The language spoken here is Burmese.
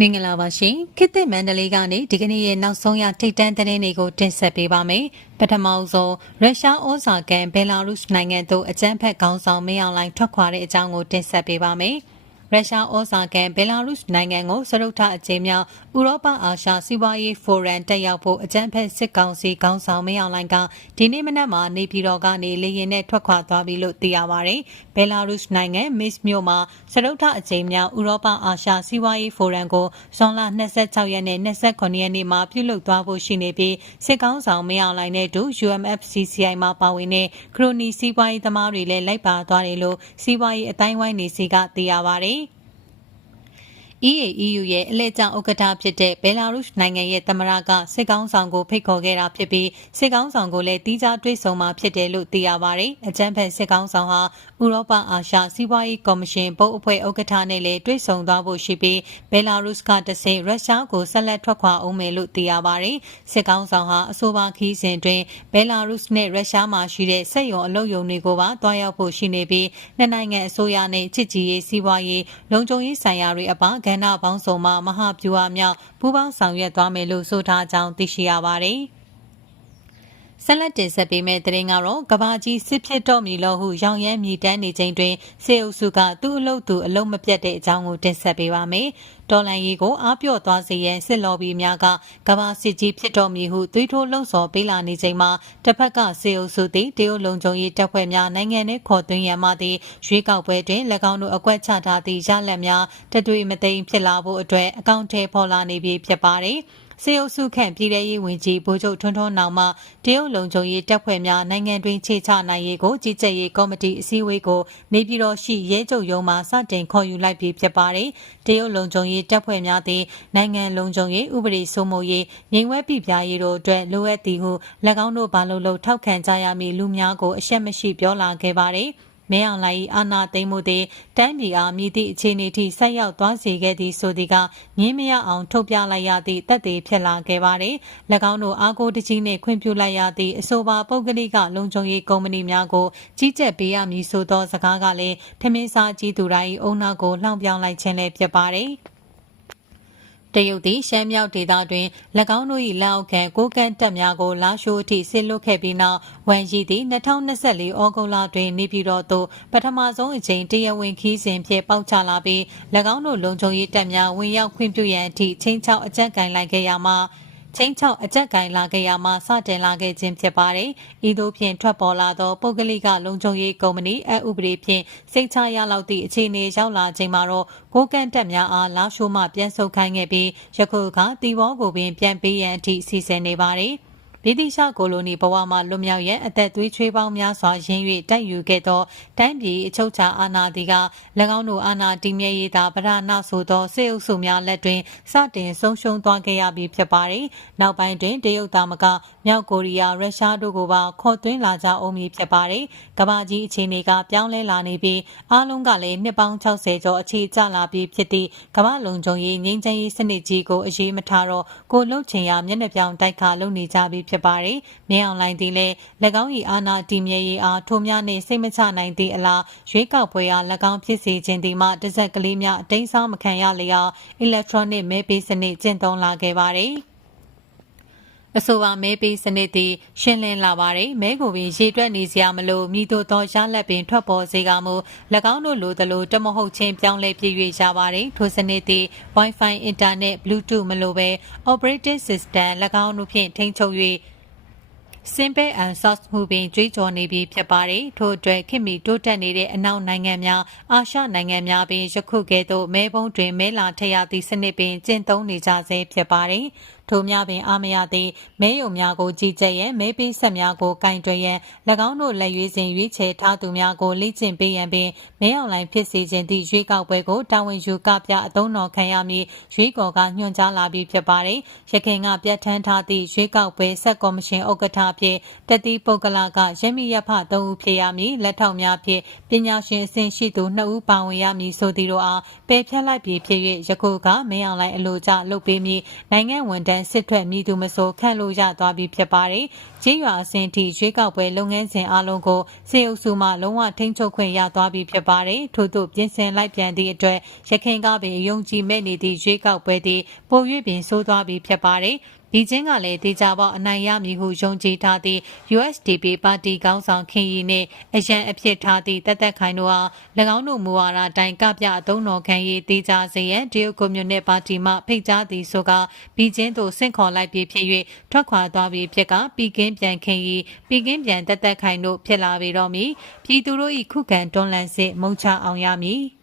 မင်္ဂလာပါရှင်ခေတ်သစ်မန္တလေးကနေဒီကနေ့ရဲ့နောက်ဆုံးရထိတ်တန့်သတင်းတွေကိုတင်ဆက်ပေးပါမယ်ပထမဆုံးရုရှားဩဇာကန်ဘယ်လာရုစ်နိုင်ငံသို့အကြမ်းဖက်ခေါင်းဆောင်မင်းအောင်လှိုင်ထွက်ခွာတဲ့အကြောင်းကိုတင်ဆက်ပေးပါမယ် ရုရှားဩဇာကန်ဘယ်လာရုစ်နိုင်ငံကိုစရုပ်ထအကျဉ်းမြောက်ဥရောပအာရှစီးပွားရေးဖိုရမ်တက်ရောက်ဖို့အကြမ်းဖက်စစ်ကောင်စီခေါင်းဆောင်မင်းအောင်လှိုင်ကဒီနေ့မနက်မှာနေပြည်တော်ကနေလေယာဉ်နဲ့ထွက်ခွာသွားပြီလို့သိရပါဗျ။ဘယ်လာရုစ်နိုင်ငံမစ်မြို့မှာစရုပ်ထအကျဉ်းမြောက်ဥရောပအာရှစီးပွားရေးဖိုရမ်ကိုဇွန်လ26ရက်နဲ့29ရက်နေ့မှာပြုလုပ်သွားဖို့ရှိနေပြီးစစ်ကောင်ဆောင်မင်းအောင်လှိုင်နဲ့တူ UMFCCI မှာပါဝင်တဲ့ခရိုနီစီးပွားရေးသမားတွေလည်းလိုက်ပါသွားတယ်လို့စီးပွားရေးအတိုင်းဝိုင်းနေစီကသိရပါဗျ။ EAEU ရဲ့အလဲကျဥက္ကဋ္ဌဖြစ်တဲ့ဘယ်လာရုစ်နိုင်ငံရဲ့သမ္မတကစစ်ကောင်းဆောင်ကိုဖိတ်ခေါ်ခဲ့တာဖြစ်ပြီးစစ်ကောင်းဆောင်ကိုလည်းတီးခြားတွေ့ဆုံမှာဖြစ်တယ်လို့သိရပါတယ်။အကြံဖက်စစ်ကောင်းဆောင်ဟာဥရောပအာရှစီးပွားရေးကော်မရှင်ဘုတ်အဖွဲ့ဥက္ကဋ္ဌနဲ့လည်းတွေ့ဆုံသွားဖို့ရှိပြီးဘယ်လာရုစ်ကတဆင့်ရုရှားကိုဆက်လက်ထွက်ခွာအောင်မယ်လို့သိရပါတယ်။စစ်ကောင်းဆောင်ဟာအဆိုပါခီးစဉ်တွင်ဘယ်လာရုစ်နဲ့ရုရှားမှာရှိတဲ့စက်ရုံအလုပ်ရုံတွေကိုပါတွားရောက်ဖို့ရှိနေပြီးနှစ်နိုင်ငံအစိုးရနဲ့ချစ်ကြည်ရေးစီးပွားရေးလုံခြုံရေးဆိုင်ရာတွေအပါကဏ္ဍပေါင်းစုံမှာမဟာဗျူဟာမြောက်ပူးပေါင်းဆောင်ရွက်သွားမယ်လို့ဆိုထားကြောင်းသိရှိရပါတယ်။ ဆက်လက်တင်ဆက်ပေးမယ့်သတင်းကတော့ကဘာကြီးစစ်ဖြစ်တော့မည်လို့ဟုရောင်ရဲမြည်တမ်းနေချိန်တွင်စေအုပ်စုကသူ့အလုပ်သူအလုပ်မပြတ်တဲ့အကြောင်းကိုတင်ဆက်ပေးပါမယ်။တော်လန်ရီကိုအားပြော့သွားစေရန်စစ်လော်ဘီများကကဘာစစ်ကြီးဖြစ်တော်မည်ဟုသွေးထိုးလှုံ့ဆော်ပေးလာနေချိန်မှာတစ်ဖက်ကစေအုပ်စုသည်တရုတ်လုံခြုံရေးတပ်ဖွဲ့များနိုင်ငံနဲ့ခေါ်သွင်းရန်မှသည့်ရွေးကောက်ပွဲတွင်၎င်းတို့အကွက်ချထားသည့်ရလက်များတတွေ့မသိမ်းဖြစ်လာဖို့အတွက်အကောင့်ထဲပေါ်လာနေပြီဖြစ်ပါတယ်။ စေအုပ်စုခန့်ပြည်ထရေးဝန်ကြီးဗိုလ်ချုပ်ထွန်းထွန်းနောင်မှတရုတ်လုံခြုံရေးတပ်ဖွဲ့များနိုင်ငံတွင်ခြေချနိုင်ရေးကိုကြီးကြပ်ရေးကော်မတီအစည်းအဝေးကိုနေပြည်တော်ရှိရဲချုပ်ရုံးမှစတင်ခေါ်ယူလိုက်ပြီးဖြစ်ပါတယ်။တရုတ်လုံခြုံရေးတပ်ဖွဲ့များသည်နိုင်ငံလုံခြုံရေးဥပဒေစိုးမိုးရေးငြိမ်ဝဲပြပြရေးတို့အတွက်လိုအပ်သည်ဟု၎င်းတို့ဘာလို့လို့ထောက်ခံကြရမည်လူများကိုအရှက်မရှိပြောလာခဲ့ပါတယ်။ မင်းအောင်လှိုင်၏အာဏာသိမ်းမှုသည်တမ်းပြည်အားမြည်သည့်အခြေအနေထိဆက်ရောက်သွားစေခဲ့သည်ဆိုသည်ကငင်းမရအောင်ထုတ်ပြလိုက်ရသည့်တက်သေးဖြစ်လာခဲ့ပါသည်၎င်းတို့အားကိုတကြီးနှင့်ခွင့်ပြုလိုက်ရသည့်အဆိုပါပုဂ္ဂလိကလုံခြုံရေးကုမ္ပဏီများကိုကြီးကြပ်ပေးရမည်ဆိုသောစကားကလည်းထမင်းစားကြီးသူတိုင်းအုံနောက်ကိုလှောင်ပြောင်းလိုက်ခြင်းလည်းဖြစ်ပါတယ် တရုတ်သည်ရှမ်းမြောက်ဒေသတွင်၎င်းတို့၏လက်အောက်ခံကိုကန့်တပ်များကိုလာရှိုးအထိဆစ်လွတ်ခဲ့ပြီးနောက်ဝန်ကြီးသည်2024ဩဂုတ်လတွင်နေပြည်တော်သို့ပထမဆုံးအကြိမ်တရားဝင်ခီးစဉ်ဖြင့်ပေါက်ချလာပြီး၎င်းတို့လုံခြုံရေးတပ်များဝင်ရောက်ခွင့်ပြုရန်အထိချင်းချောက်အကြက်ကင်လိုက်ခဲ့ရမှာ ချင်းချောက်အကြက်ကင်လာခဲ့ရမှစတင်လာခဲ့ခြင်းဖြစ်ပါတယ်။ဤသို့ဖြင့်ထွက်ပေါ်လာသောပုဂ္ဂလိကလုံခြုံရေးကုမ္ပဏီအဥပဒေဖြင့်စိတ်ချရလောက်သည့်အခြေအနေရောက်လာချိန်မှာတော့ဘိုးကန်တက်များအားလာရှိုးမှပြန်ဆုတ်ခိုင်းခဲ့ပြီးယခုအခါတီဘောကိုပင်ပြန်ပေးရန်အထိစီစဉ်နေပါတယ်။ ဗြိတိရှကိုလိုနီဘဝမှလွတ်မြောက်ရန်အသက်သွေးချွေးပေါင်းများစွာရင်း၍တိုက်ယူခဲ့သောတိုင်းပြည်အချုပ်ချာအာဏာတီက၎င်းတို့အာဏာတည်မြဲရေးသာဗရဏဆိုသောစေအုပ်စုများလက်တွင်စတင်ဆုံးရှုံးသွားခဲ့ရပြီးဖြစ်ပါတယ်။နောက်ပိုင်းတွင်တရုတ်သားမကမြောက်ကိုရီးယားရုရှားတို့ကိုပါခေါ်သွင်းလာကြအောင်မည်ဖြစ်ပါတယ်။ကမ္ဘာကြီးအခြေအနေကပြောင်းလဲလာနေပြီးအားလုံးကလည်းနှစ်ပေါင်း60ကျော်အခြေကျလာပြီးဖြစ်သည့်ကမ္ဘာလုံခြုံရေးငြိမ်းချမ်းရေးစနစ်ကြီးကိုအရေးမထားတော့ကိုလှုပ်ချင်ရမျက်နှာပြောင်တိုက်ခါလုပ်နေကြပြီးဖြစ်ပါတယ်။မြင်းအောင်လိုင်းသည်လည်း၎င်း၏အာဏာတည်မြဲရေးအားထိုးများနှင့်စိတ်မချနိုင်သည့်အလားရွေးကောက်ပွဲအား၎င်းဖြစ်စေခြင်းသည်မှတစ်စက်ကလေးများအတိမ်းစားမခံရလျောက် electronic မဲပေးစနစ်ကျင့်သုံးလာခဲ့ပါတယ်။ အဆိုပါမဲပေးစနစ်သည်ရှင်းလင်းလာပါတယ်မဲကိုပင်ရေတွက်နေစရာမလိုမိတို့သောရလက်ပင်ထွက်ပေါ်စေကမူ၎င်းတို့လိုသလိုတမဟုတ်ချင်းပြောင်းလဲပြည့်၍ရပါတယ်ထိုစနစ်သည် Wi-Fi Internet Bluetooth မလိုဘဲ Operating System ၎င်းတို့ဖြင့်ထိန်းချုပ်၍စင်ပဲအန်ဆော့စ်မှုပင်ကြွေးကြော်နေပြီးဖြစ်ပါတယ်ထို့အတွက်ခင်မီတိုးတက်နေတဲ့အနောက်နိုင်ငံများအာရှနိုင်ငံများပင်ယခုကဲ့သို့မဲပုံးတွင်မဲလာထရသည့်စနစ်ပင်ကျင့်သုံးနေကြဆဲဖြစ်ပါတယ်ထိုများပင်အာမရသည့်မဲယုံများကိုကြီးကြပ်ရန်မဲပေးဆက်များကိုကင်တွယ်ရန်၎င်းတို့လက်ရွေးစဉ်ရွေးချယ်ထားသူများကိုလေ့ကျင့်ပေးရန်ပင်မဲအွန်လိုင်းဖြစ်စေခြင်းသည့်ရွေးကောက်ပွဲကိုတာဝန်ယူကပြအသုံးတော်ခံရမည်ရွေးကော်ကညွှန်ကြားလာပြီးဖြစ်ပါတယ်ရခိုင်ကပြဋ္ဌာန်းထားသည့်ရွေးကောက်ပွဲဆက်ကော်မရှင်ဥက္ကဋ္ဌအဖြစ်တတိပုဂ္ဂလကရမီရဖ၃ဦးဖြစ်ရမည်လက်ထောက်များဖြင့်ပညာရှင်အဆင့်ရှိသူ2ဦးပါဝင်ရမည်ဆိုသည်တို့အားပယ်ဖြတ်လိုက်ပြီးဖြစ်၍ယခုကမဲအွန်လိုင်းအလို့ကျလုပ်ပေးမည်နိုင်ငံဝန်ထကန်စစ်ထွက်မည်သူမဆိုခန့်လို့ရသွားပြီဖြစ်ပါတယ်။ကျေးရွာအဆင့်ထိရွေးကောက်ပွဲလုပ်ငန်းစဉ်အလုံးကိုစေအုပ်စုမှလုံးဝထိန်းချုပ်ခွင့်ရသွားပြီဖြစ်ပါတယ်။ထို့သို့ပြင်ဆင်လိုက်ပြန်သည့်အတွက်ရခိုင်ကပင်ယုံကြည်မဲ့နေသည့်ရွေးကောက်ပွဲသည်ပို၍ပင်ဆိုးသွားပြီဖြစ်ပါတယ်။ ဒီချင်းကလည်းတေချာပေါအနိုင်ရမည်ဟုယုံကြည်ထားသည့် USDP ပါတီကောင်းဆောင်ခင်ရီနှင့်အရန်အဖြစ်ထားသည့်တက်တက်ခိုင်တို့အား၎င်းတို့မူဝါဒအတိုင်းကပြအသုံးတော်ခံရေးတေချာစေရန်တရုတ်ကွန်မြူနစ်ပါတီမှဖိတ်ကြားသည်ဆိုကဒီချင်းသို့ဆင့်ခေါ်လိုက်ပြီးဖြစ်၍ထွက်ခွာသွားပြီးဖြစ်ကပြည်ကင်းပြန်ခင်ရီပြည်ကင်းပြန်တက်တက်ခိုင်တို့ဖြစ်လာပေတော့မည်ပြည်သူတို့၏ခုခံတွန်းလှန်စစ်မုံချအောင်ရမည်